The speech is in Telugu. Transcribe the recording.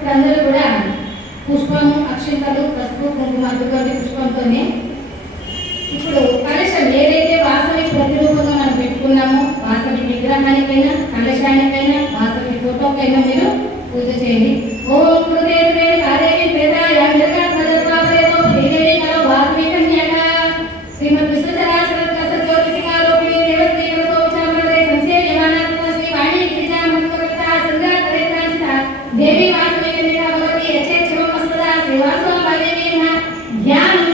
ఇప్పుడు అందరూ కూడా పుష్పము, అక్షింతలు, పసుపు, కుంకుమ అటువంటి పుష్పంతోనే ఇప్పుడు కలశం ఏదైతే వాసవి ప్రతిరూపంగా మనం పెట్టుకున్నామో వాసవి విగ్రహానికైనా కలశానికైనా వాసవి ఫోటోకైనా మీరు పూజ చేయండి. ఓం కృతేంద్రే కాదేవి వేదాయ మిర్గా కలత్వాపరేతో శ్రీదేవి కల వాసవి కన్యక శ్రీమద్ విశ్వచరాచరత్క సజ్యోతిషికారోపిణి దేవశ్రీ దేవతోచామరే సంసేయమానాత్మ శ్రీ వాణి గిరిజా మత్కవిత సంధ్యా కరేత్రాంచిత దేవి వాసవి